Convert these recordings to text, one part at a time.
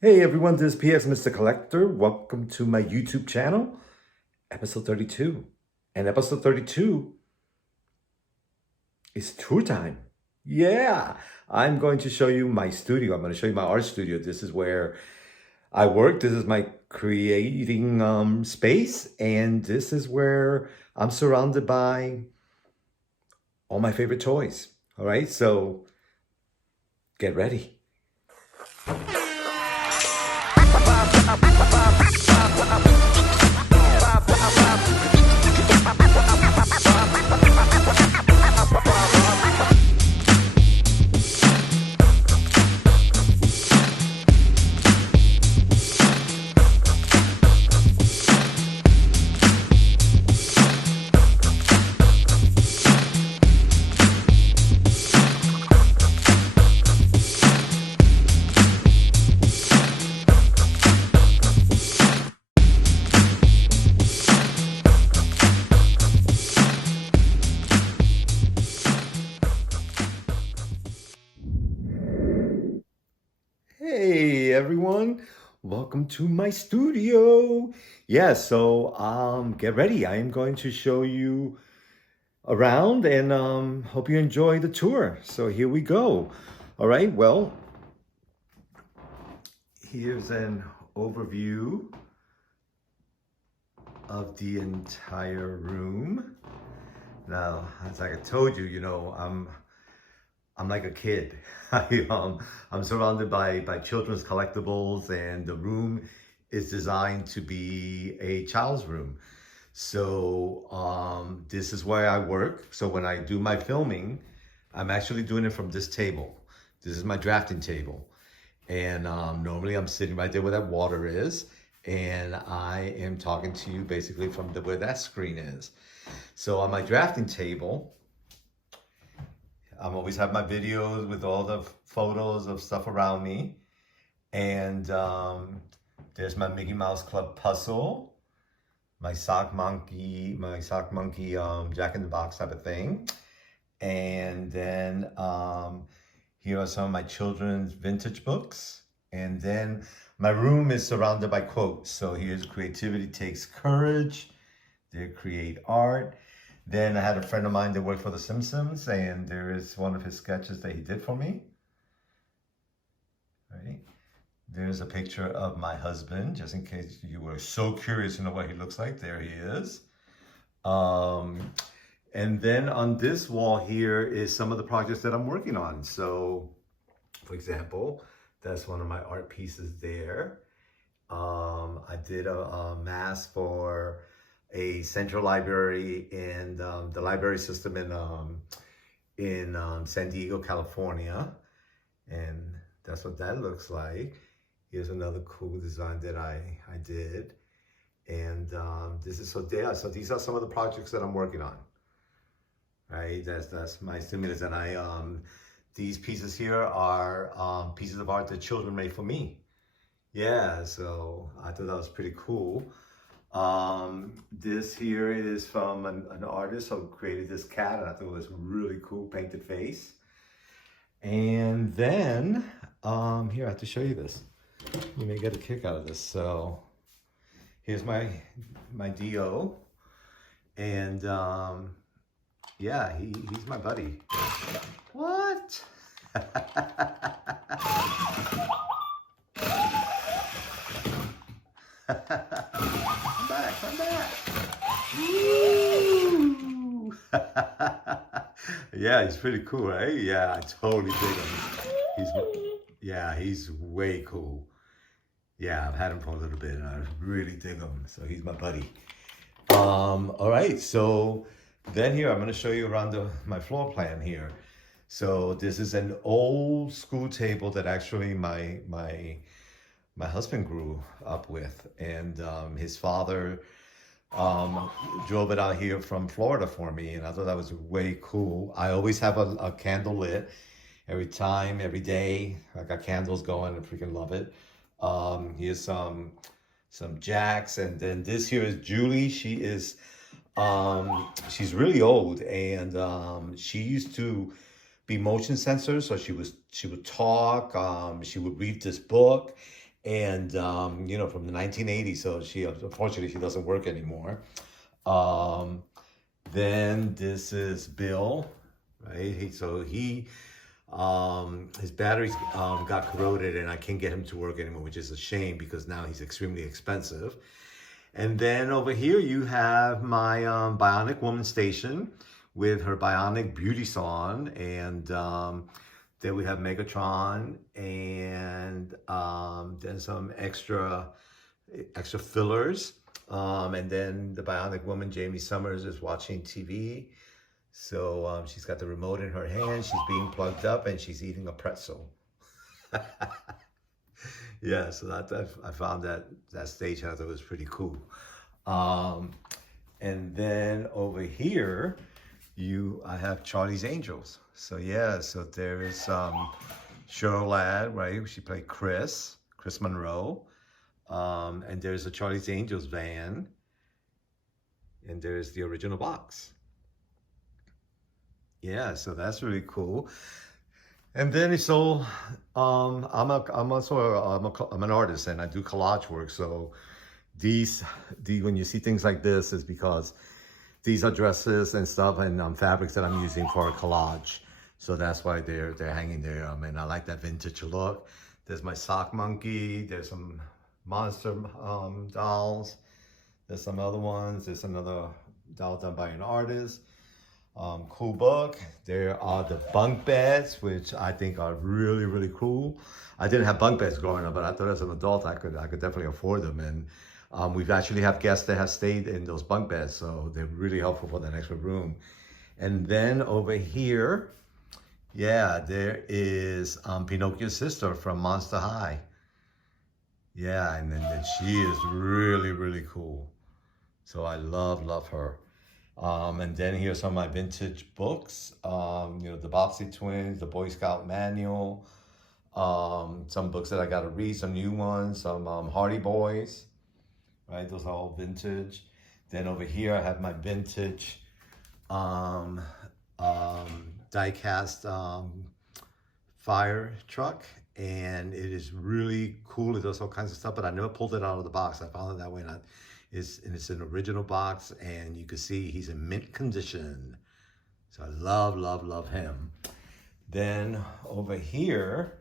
Hey everyone, this is PS Mr. Collector. Welcome to my YouTube channel, episode 32. And episode 32 is tour time. Yeah, I'm going to show you my studio. I'm going to show you my art studio. This is where I work. This is my creating space. And this is where I'm surrounded by all my favorite toys. All right, so get ready. Hey everyone, welcome to my studio. Yeah, so get ready. I am going to show you around and hope you enjoy the tour. So here we go. All right, well, here's an overview of the entire room. Now, as I told you, I'm like a kid. I'm surrounded by children's collectibles, and the room is designed to be a child's room. So this is where I work. So when I do my filming, I'm actually doing it from this table. This is my drafting table. And normally I'm sitting right there where that water is. And I am talking to you basically from where that screen is. So on my drafting table, I'm always have my videos with all the photos of stuff around me. And there's my Mickey Mouse Club puzzle, my sock monkey Jack in the Box type of thing. And then here are some of my children's vintage books. And then my room is surrounded by quotes. So here's creativity takes courage. They create art. Then I had a friend of mine that worked for The Simpsons, and there is one of his sketches that he did for me. Right. There's a picture of my husband, just in case you were so curious to know what he looks like. There he is. And then on this wall here is some of the projects that I'm working on. So, for example, that's one of my art pieces there. I did a mask for a central library and the library system in San Diego, California. And that's what that looks like. Here's another cool design that I did. And this is, so these are some of the projects that I'm working on. Right, that's my stimulus. And these pieces here are pieces of art that children made for me. Yeah, so I thought that was pretty cool. This here is from an artist who created this cat, and I thought it was really cool, painted face. And then, here, I have to show you this. You may get a kick out of this. So, here's my Dio, and yeah, he's my buddy. What? Come back. Woo! Yeah, he's pretty cool, right? Yeah, I totally dig him. He's way cool. Yeah, I've had him for a little bit and I really dig him. So he's my buddy. All right, so then here I'm gonna show you around my floor plan here. So this is an old school table that actually my husband grew up with, and his father drove it out here from Florida for me, and I thought that was way cool. I always have a candle lit every time, every day. I got candles going. I freaking love it. Here's some jacks, and then this here is Julie. She's really old, and she used to be motion sensor, so she would talk. She would read this book, and you know, from the 1980s. So she, unfortunately, she doesn't work anymore. Um, then this is Bill, right? His batteries got corroded, and I can't get him to work anymore, which is a shame because now he's extremely expensive. And then over here you have my Bionic Woman station with her Bionic Beauty Salon, and then we have Megatron, and then some extra fillers. And then the Bionic Woman, Jamie Summers, is watching TV. So she's got the remote in her hand, she's being plugged up, and she's eating a pretzel. Yeah, so I found that stage, I thought it was pretty cool. Um, and then over here, I have Charlie's Angels. So yeah, so there is Cheryl Ladd, right? She played Chris Monroe. And there's a Charlie's Angels van, and there's the original box. Yeah, so that's really cool. And then it's all I'm an artist, and I do collage work. So these when you see things like this, is because these are dresses and stuff, and fabrics that I'm using for a collage. So that's why they're hanging there. And I like that vintage look. There's my sock monkey. There's some monster dolls. There's some other ones. There's another doll done by an artist. Cool book. There are the bunk beds, which I think are really, really cool. I didn't have bunk beds growing up, but I thought as an adult I could definitely afford them. And we've actually have guests that have stayed in those bunk beds, so they're really helpful for that extra room. And then over here, yeah, there is Pinocchio's sister from Monster High. Yeah, and then she is really, really cool. So I love her. And then here's some of my vintage books. You know, the Boxy Twins, the Boy Scout Manual, some books that I got to read, some new ones, some Hardy Boys, right? Those are all vintage. Then over here I have my vintage diecast fire truck, and it is really cool. It does all kinds of stuff, but I never pulled it out of the box. I found it that way, and it's an original box, and you can see he's in mint condition. So I love him. Then over here,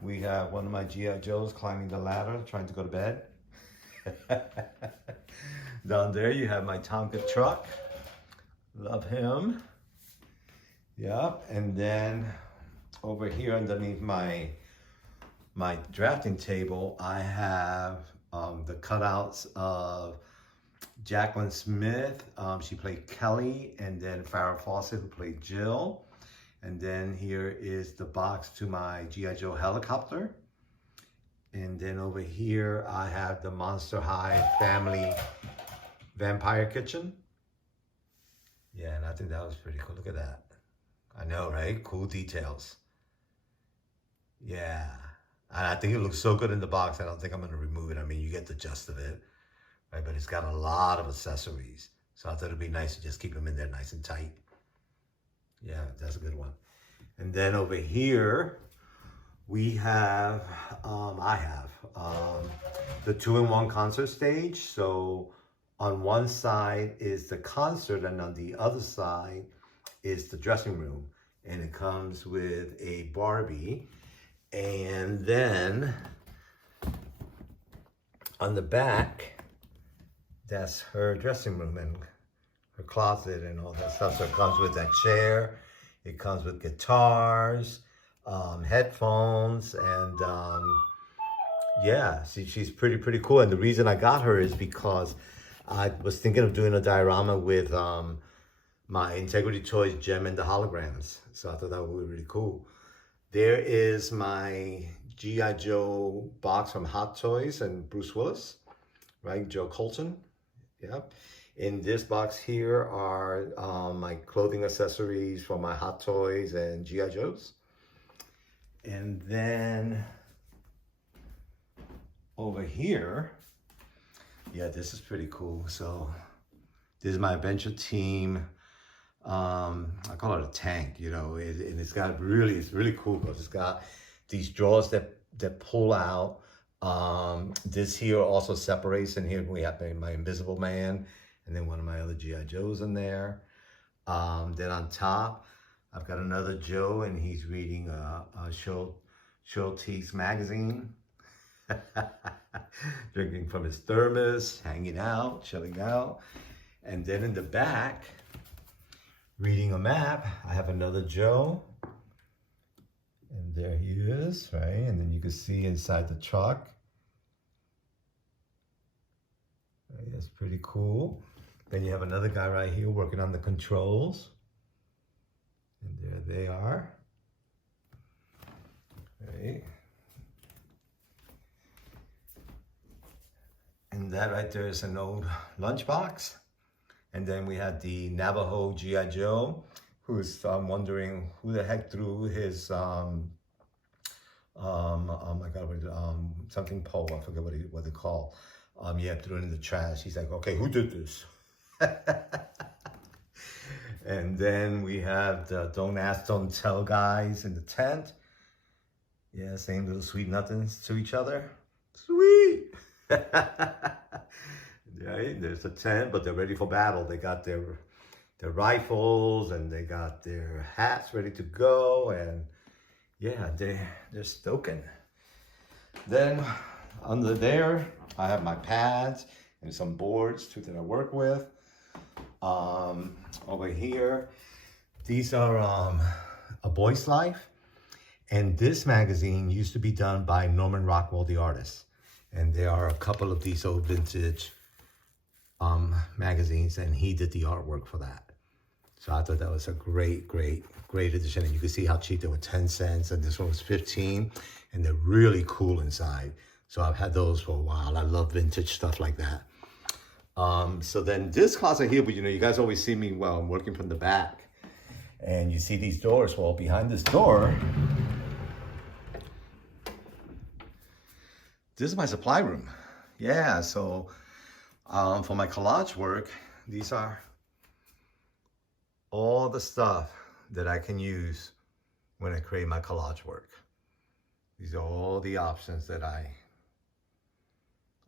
we have one of my G.I. Joes climbing the ladder, trying to go to bed. Down there, you have my Tonka truck. Love him. Yep, and then over here underneath my drafting table, I have the cutouts of Jacqueline Smith. She played Kelly, and then Farrah Fawcett, who played Jill. And then here is the box to my G.I. Joe helicopter. And then over here, I have the Monster High family vampire kitchen. Yeah, and I think that was pretty cool. Look at that. I know, right? Cool details. Yeah. And I think it looks so good in the box, I don't think I'm going to remove it. I mean, you get the gist of it, right? But it's got a lot of accessories. So I thought it'd be nice to just keep them in there nice and tight. Yeah, that's a good one. And then over here, we have, I have the 2-in-1 concert stage. So on one side is the concert, and on the other side is the dressing room. And it comes with a Barbie. And then on the back, that's her dressing room and her closet and all that stuff. So it comes with that chair. It comes with guitars, headphones, and yeah, she's pretty cool. And the reason I got her is because I was thinking of doing a diorama with my Integrity Toys Gem and the holograms. So I thought that would be really cool. There is my G.I. Joe box from Hot Toys and Bruce Willis, right? Joe Colton, yep. In this box here are my clothing accessories for my Hot Toys and G.I. Joes. And then over here, yeah, this is pretty cool. So this is my adventure team. I call it a tank, you know, and it's really cool because it's got these drawers that pull out. This here also separates, and here we have my Invisible Man, and then one of my other G.I. Joes in there. Then on top, I've got another Joe, and he's reading a Schulteis magazine. Drinking from his thermos, hanging out, chilling out. And then in the back, reading a map, I have another Joe. And there he is, right? And then you can see inside the truck. Right, that's pretty cool. Then you have another guy right here working on the controls. And there they are. Right. And that right there is an old lunchbox. And then we had the Navajo G.I. Joe, who's wondering who the heck threw his, oh my God, something pole, I forget what they call. Yeah, threw it in the trash. He's like, okay, who did this? And then we have the Don't Ask, Don't Tell guys in the tent. Yeah, same little sweet nothings to each other. Sweet. Right, there's a tent, but they're ready for battle. They got their rifles and they got their hats ready to go, and yeah, they're stoking. Then under there, I have my pads and some boards too that I work with. Over here, these are A Boy's Life, and this magazine used to be done by Norman Rockwell, the artist. And there are a couple of these old vintage magazines, and he did the artwork for that. So I thought that was a great edition. And you can see how cheap they were, 10 cents, and this one was 15, and they're really cool inside. So I've had those for a while. I love vintage stuff like that. So then this closet here, but you know, you guys always see me, well, I'm working from the back, and you see these doors. Well, behind this door, this is my supply room. Yeah, so for my collage work, these are all the stuff that I can use when I create my collage work. These are all the options that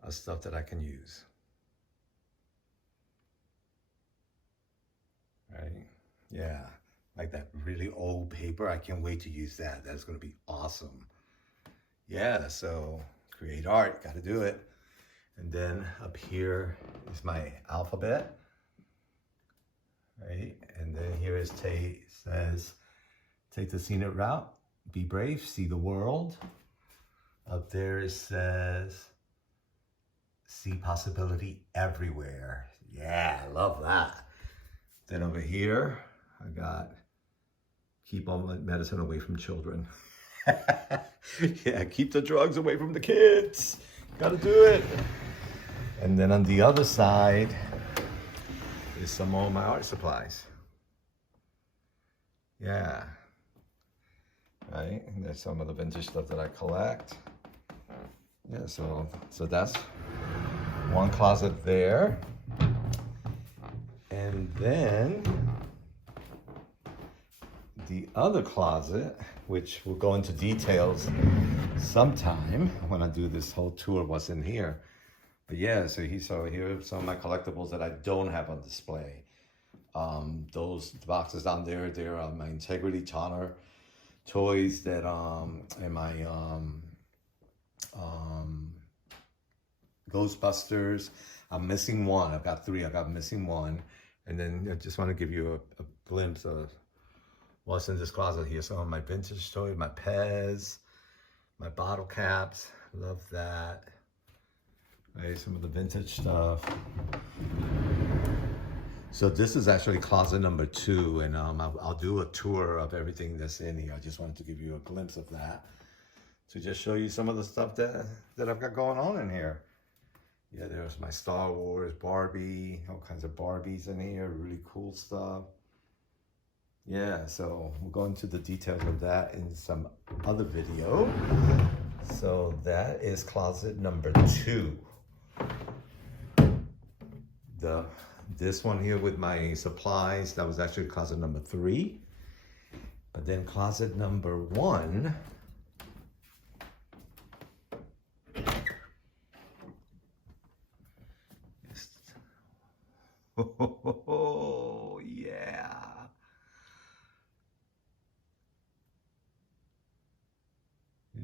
stuff that I can use. Right? Yeah, like that really old paper. I can't wait to use that. That's gonna be awesome. Yeah, so create art, gotta do it. And then up here is my alphabet, right? And then here is says, take the scenic route, be brave, see the world. Up there it says, see possibility everywhere. Yeah, I love that. Then over here, I got keep all medicine away from children. Yeah, keep the drugs away from the kids. Gotta do it. And then on the other side is some more of my art supplies. Yeah. Right, and there's some of the vintage stuff that I collect. Yeah, so that's one closet there. And then the other closet, which we'll go into details sometime when I do this whole tour of what's in here. But yeah, so here are some of my collectibles that I don't have on display. Those boxes down there, they're my Integrity Toner toys that and my Ghostbusters. I'm missing one. I've got 3. I got missing one. And then I just want to give you a glimpse of what's in this closet here. Some of my vintage toys, my Pez, my bottle caps. Love that. Right, some of the vintage stuff. So this is actually closet number 2, and I'll do a tour of everything that's in here. I just wanted to give you a glimpse of that, to just show you some of the stuff that I've got going on in here. Yeah, there's my Star Wars, Barbie, all kinds of Barbies in here, really cool stuff. Yeah, so we'll go into the details of that in some other video. So that is closet number 2. This one here with my supplies, that was actually closet number 3. But then closet number 1 Oh, yeah.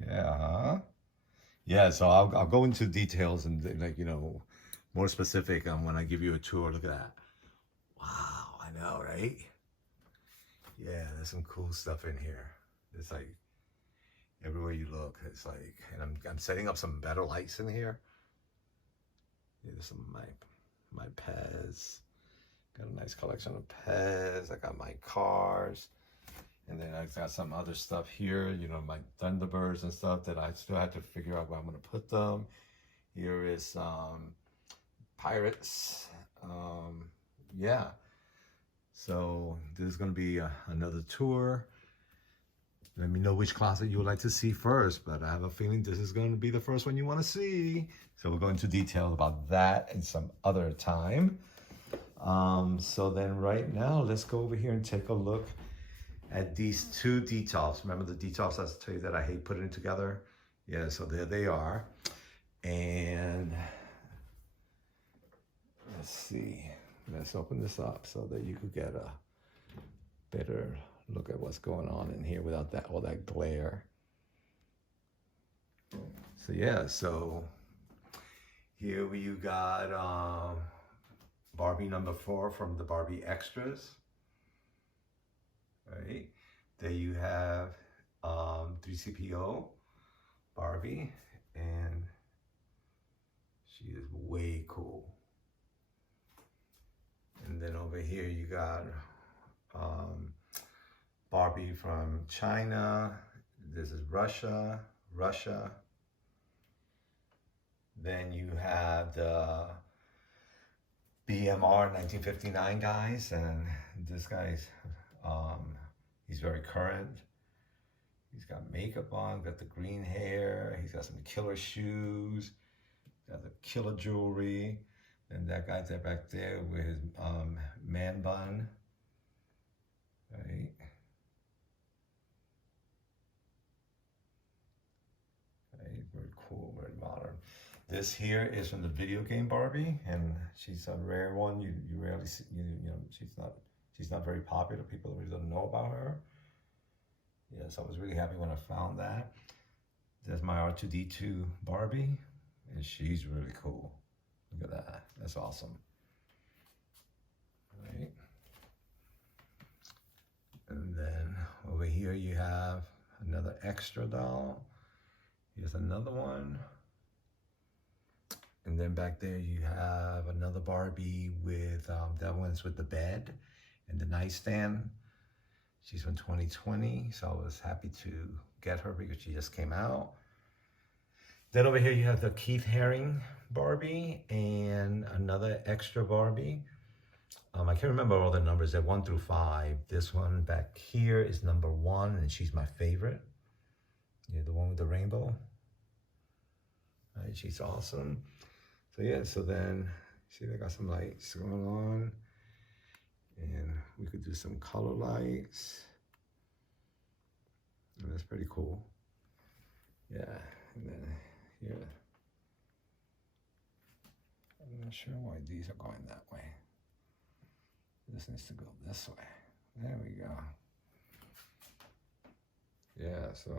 Yeah, huh? Yeah, so I'll go into details and like, more specific on when I give you a tour. Look at that. Wow, I know, right? Yeah, there's some cool stuff in here. It's like everywhere you look, it's like, and I'm setting up some better lights in here. There's some of my Pez. Got a nice collection of Pez. I got my cars. And then I've got some other stuff here, my Thunderbirds and stuff that I still have to figure out where I'm gonna put them. Here is Pirates. Yeah. So this is gonna be another tour. Let me know which closet you would like to see first, but I have a feeling this is going to be the first one you want to see. So we'll go into detail about that in some other time. So then right now, let's go over here and take a look at these two detops. Remember the detops I told you that I hate putting together? Yeah, so there they are. And let's see. Let's open this up so that you could get a better look at what's going on in here without all that glare. So yeah, so here you got Barbie number 4 from the Barbie Extras. Right, there you have 3CPO Barbie, and she is way cool. And then over here you got Barbie from China. This is Russia. Then you have the BMR 1959 guys, and this guy's he's very current. He's got makeup on, got the green hair, he's got some killer shoes, got the killer jewelry, and that guy's there back there with his man bun. Right. Very cool, very modern. This here is from the video game Barbie, and she's a rare one. You rarely see, she's not very popular. People really don't know about her. Yeah, so I was really happy when I found that. There's my R2-D2 Barbie, and she's really cool. Look at that, that's awesome. Right. And then over here you have another extra doll. Here's another one. And then back there you have another Barbie with, that one's with the bed and the nightstand. She's from 2020, so I was happy to get her because she just came out. Then over here you have the Keith Haring Barbie and another extra Barbie. I can't remember all the numbers, they're 1 through 5. This one back here is number 1, and she's my favorite. Yeah, the one with the rainbow. Right, she's awesome. So yeah, so then, see they got some lights going on. And we could do some color lights. And that's pretty cool. Yeah, and then here. I'm not sure why these are going that way. This needs to go this way. There we go. Yeah, so.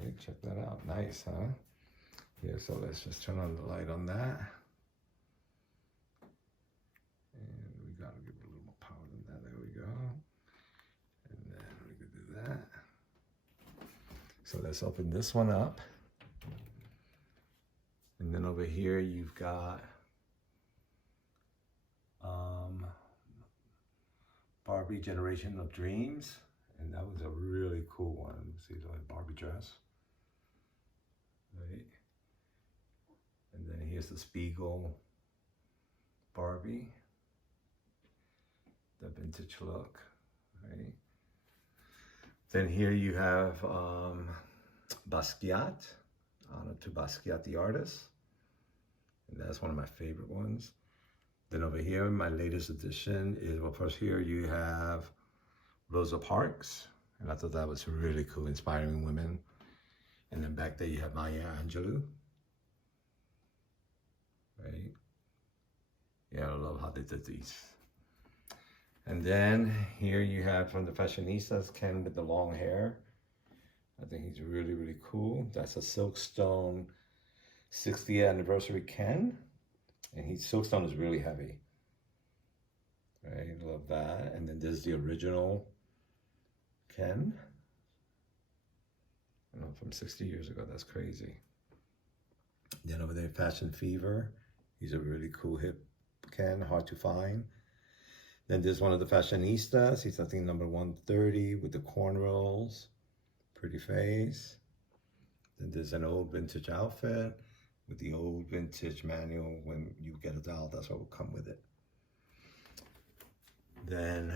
Hey, check that out. Nice, huh? Yeah, so let's just turn on the light on that. And we gotta give it a little more power than that. There we go. And then we could do that. So let's open this one up. And then over here you've got Barbie Generation of Dreams. And that was a really cool one. See the Barbie dress. Right. And then here's the Spiegel Barbie. The vintage look. Right. Then here you have Basquiat. Honor to Basquiat the artist. And that's one of my favorite ones. Then over here, my latest edition is, well, first here you have Rosa Parks. And I thought that was really cool, inspiring women. And then back there you have Maya Angelou. Right? Yeah, I love how they did these. And then here you have from the Fashionistas, Ken with the long hair. I think he's really, really cool. That's a Silkstone 60th anniversary Ken. And Silkstone is really heavy. Right, love that. And then there's the original Ken. You know, from 60 years ago. That's crazy. Then over there, Fashion Fever. He's a really cool hip Ken, hard to find. Then there's one of the Fashionistas. He's, I think, number 130 with the cornrows. Pretty face. Then there's an old vintage outfit with the old vintage manual. When you get a doll, that's what will come with it. Then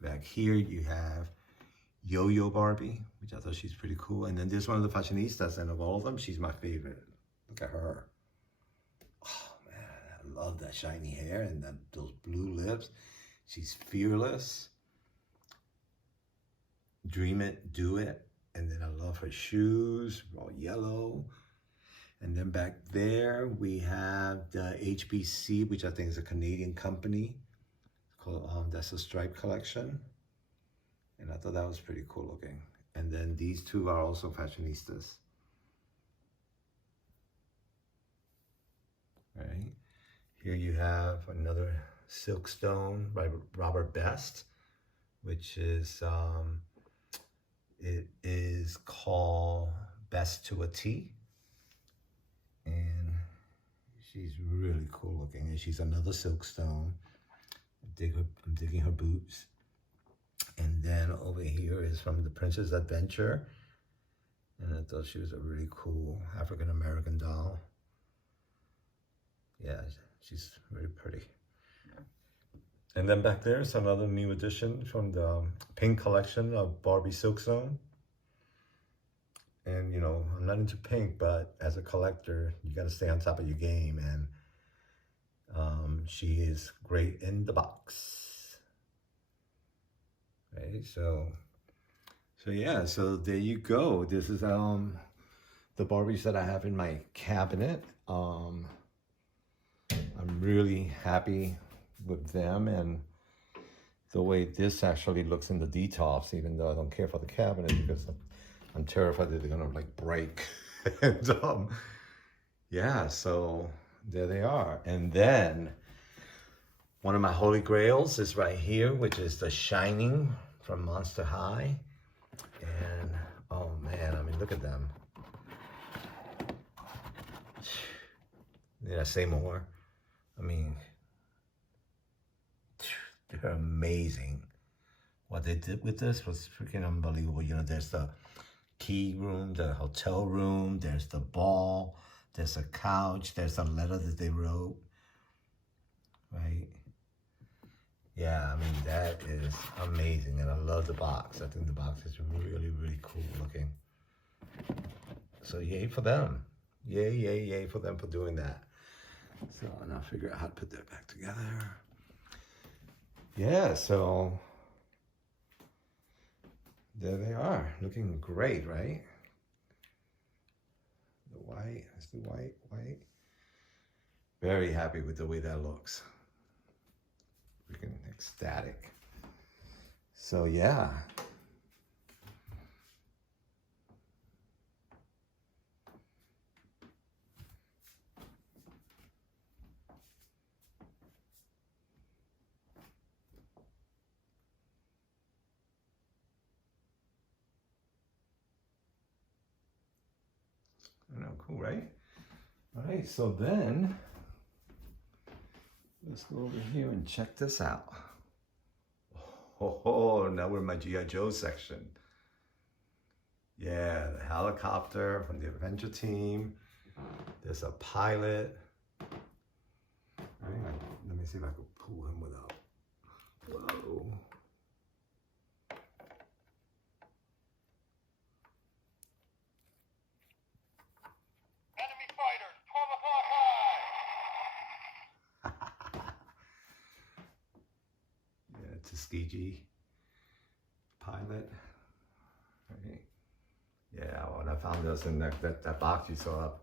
back here you have Yo-Yo Barbie, which I thought she's pretty cool. And then there's one of the Fashionistas, and of all of them, she's my favorite. Look at her. Oh man, I love that shiny hair and those blue lips. She's fearless. Dream it, do it. And then I love her shoes, all yellow. And then back there we have the HBC, which I think is a Canadian company. Called, that's a stripe collection. And I thought that was pretty cool looking. And then these two are also Fashionistas. Right. Here you have another Silkstone by Robert Best, which is, it is called Best to a T. And she's really cool looking. And she's another Silkstone. I'm digging her boots. And then over here is from the Princess Adventure. And I thought she was a really cool African-American doll. Yeah, she's very pretty. And then back there is another new addition from the pink collection of Barbie Silkstone. And you know, I'm not into pink, but as a collector, you gotta stay on top of your game. And she is great in the box. Right, so yeah, so there you go. This is the Barbies that I have in my cabinet. I'm really happy with them and the way this actually looks in the detops, even though I don't care for the cabinet because I'm terrified that they're gonna like break. And yeah, so there they are. And then one of my holy grails is right here, which is the Shining from Monster High. And oh man, I mean, look at them. Did I say more? I mean, they're amazing. What they did with this was freaking unbelievable. You know, there's the key room, the hotel room, there's the ball, there's a couch, there's a letter that they wrote, right? Yeah, I mean, that is amazing, and I love the box. I think the box is really, really cool looking. So yay for them. Yay, yay, yay for them for doing that. So now figure out how to put that back together. Yeah, so there they are, looking great, right? The white, that's the white. Very happy with the way that looks. Freaking ecstatic. So yeah. I know, cool, right? All right, so then let's go over here and check this out. Oh, now we're in my G.I. Joe section. Yeah, the helicopter from the Adventure Team. There's a pilot. All right, let me see if I can pull him without. Whoa. Enemy fighters, 12 o'clock high. Yeah, Tuskegee pilot. Right. Yeah, what I found this in that box you saw up.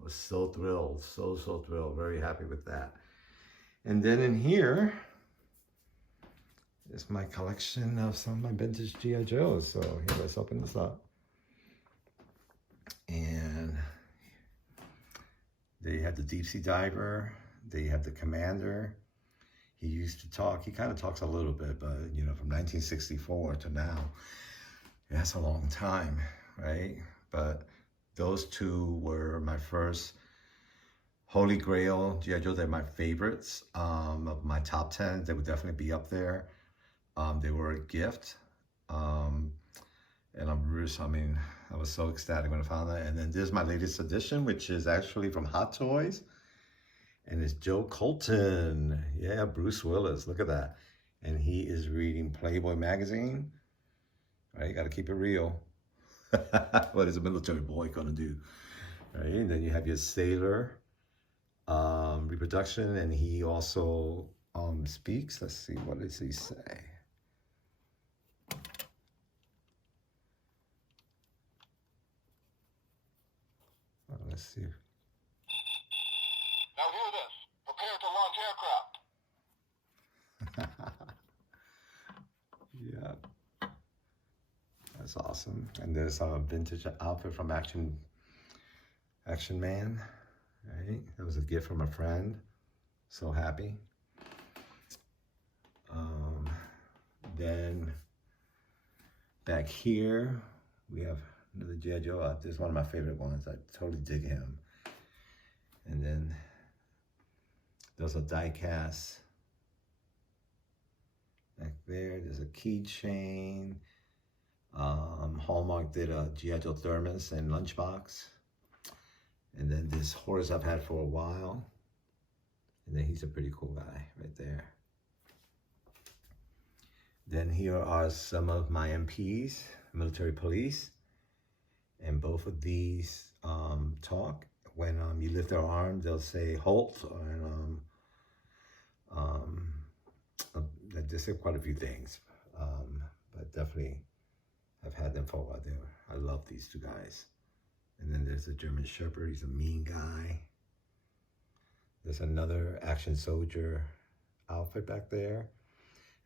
I was so thrilled, so thrilled, very happy with that. And then in here is my collection of some of my vintage G.I. Joes. So here, let's open this up. And there you have the deep sea diver. There you have the commander. He used to talk, he kind of talks a little bit, but you know, from 1964 to now, that's a long time, right? But those two were my first Holy Grail G.I. Joe. They're my favorites of my top 10. They would definitely be up there. They were a gift. And I was so ecstatic when I found that. And then there's my latest edition, which is actually from Hot Toys. And it's Joe Colton. Yeah, Bruce Willis. Look at that. And he is reading Playboy magazine. Right? Got to keep it real. What is a military boy going to do? Right? And then you have your Sailor reproduction. And he also speaks. Let's see. What does he say? Let's see. Now hear this. Prepare to launch aircraft. Yeah. That's awesome. And there's a vintage outfit from Action Man. Right? That was a gift from a friend. So happy. Then back here we have another G.I. Joe. This is one of my favorite ones. I totally dig him. And then there's a diecast back there. There's a keychain. Hallmark did a G.I. Joe thermos and lunchbox. And then this horse I've had for a while. And then he's a pretty cool guy right there. Then here are some of my MPs, military police. And both of these talk. When you lift their arm, they'll say halt, and they say quite a few things. But definitely, I've had them for a while. I love these two guys. And then there's a German Shepherd. He's a mean guy. There's another action soldier outfit back there.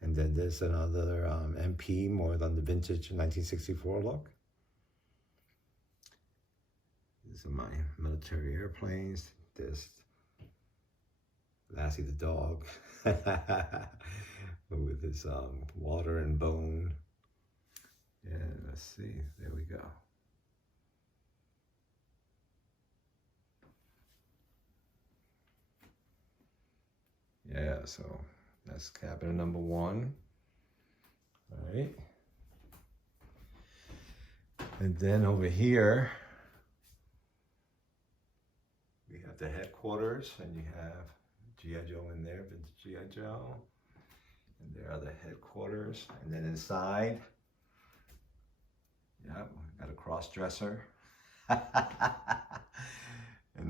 And then there's another MP, more than the vintage 1964 look. These are my military airplanes. There's Lassie the dog with his water and bone. Yeah, let's see. There we go. Yeah, so that's cabinet number 1. All right. And then over here, we have the headquarters, and you have G.I. Joe in there, vintage G.I. Joe. And there are the headquarters. And then inside, yeah, we got a cross-dresser. And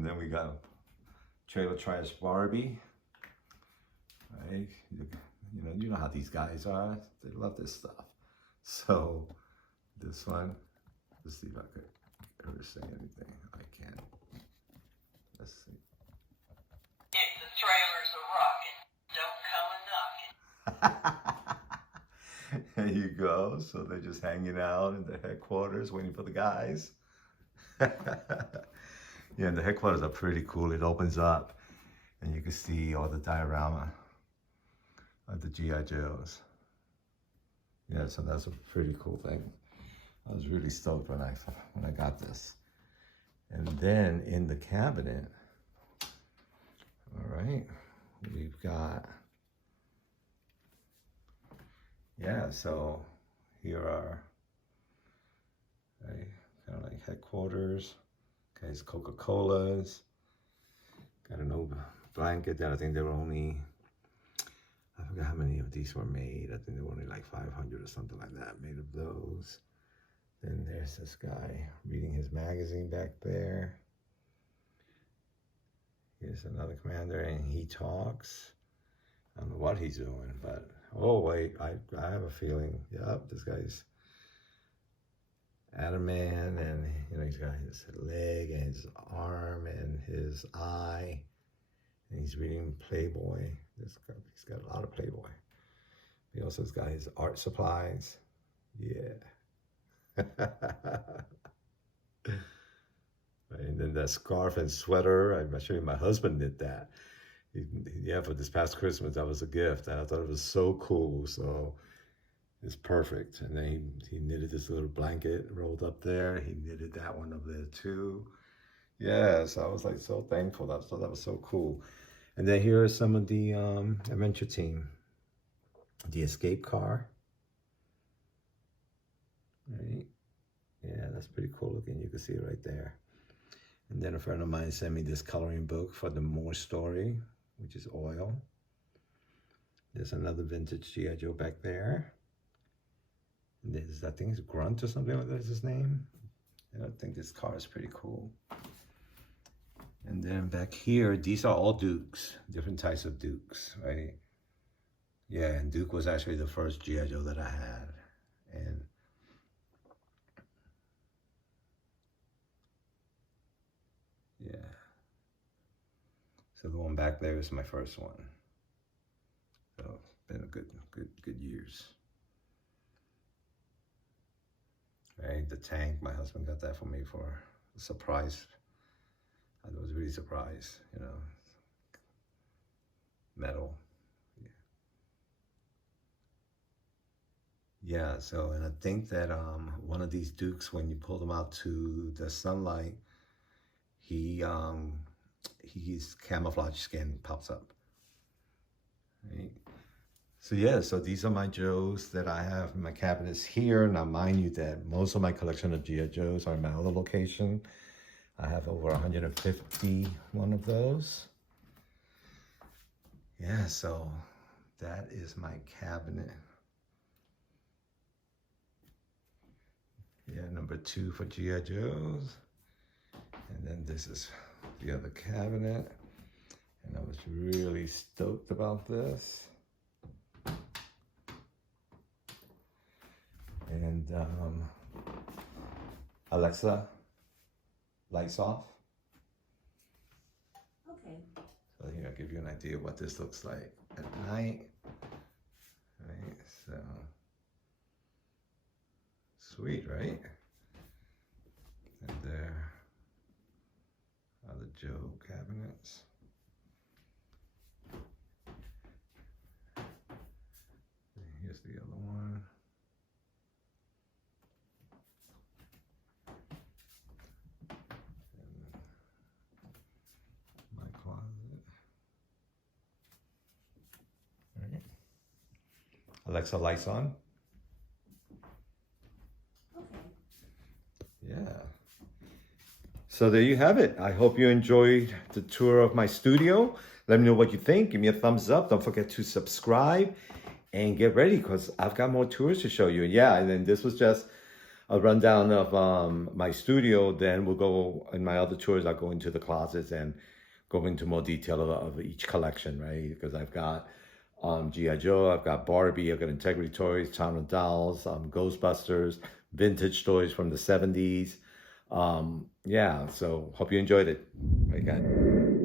then we got a trailer trash Barbie. Right? You know how these guys are. They love this stuff. So this one, let's see if I could ever say anything. I can't. Let's see. If the trailers are rocking, don't come a knocking. There you go. So they're just hanging out in the headquarters waiting for the guys. Yeah, and the headquarters are pretty cool. It opens up and you can see all the diorama of the G.I. Joes. Yeah, so that's a pretty cool thing. I was really stoked when I got this. And then in the cabinet, all right, we've got, yeah, so here are, right, kind of like headquarters. Okay, it's Coca-Cola's. Got an old blanket that I think there were only, I forgot how many of these were made. I think there were only like 500 or something like that made of those. Then there's this guy reading his magazine back there. Here's another commander, and he talks. I don't know what he's doing, but oh wait, I have a feeling. Yep, this guy's Spider-Man, and you know he's got his leg and his arm and his eye, and he's reading Playboy. He's got a lot of Playboy. He also has got his art supplies. Yeah. And then that scarf and sweater, I'm sure my husband did that. Yeah, for this past Christmas, that was a gift, and I thought it was so cool. So it's perfect. And then he knitted this little blanket rolled up there. He knitted that one up there too. Yeah, so I was like so thankful. I thought that was so cool. And then here are some of the adventure team. The escape car. Right. Yeah, that's pretty cool looking. You can see it right there. And then a friend of mine sent me this coloring book for the More story, which is oil. There's another vintage G.I. Joe back there. And there's, I think it's Grunt or something like that is his name. And I think this car is pretty cool. And then back here, these are all Dukes, different types of Dukes, right? Yeah, and Duke was actually the first G.I. Joe that I had. And yeah. So the one back there is my first one. So it's been a good years. Right, the tank, my husband got that for me for a surprise. I was really surprised, you know. Metal. Yeah, so, and I think that one of these Dukes, when you pull them out to the sunlight, his camouflage skin pops up. Right? So yeah, so these are my Joes that I have in my cabinets here. Now mind you that most of my collection of G.I. Joes are in my other location. I have over 151 of those. Yeah, so that is my cabinet. Yeah, number 2 for G.I. Joes. And then this is the other cabinet. And I was really stoked about this. And Alexa, lights off. Okay. So here, I'll give you an idea of what this looks like at night. Right, so sweet, right? And there are the Joe cabinets. And here's the other one. And my closet. All right. Alexa, lights on. Yeah. So there you have it. I hope you enjoyed the tour of my studio. Let me know what you think. Give me a thumbs up. Don't forget to subscribe and get ready because I've got more tours to show you. Yeah, and then this was just a rundown of my studio. Then we'll go in my other tours. I'll go into the closets and go into more detail of each collection, right? Because I've got G.I. Joe, I've got Barbie, I've got Integrity Toys, Town of Dolls, Ghostbusters, vintage toys from the 70s. Yeah, so hope you enjoyed it. Bye, guys.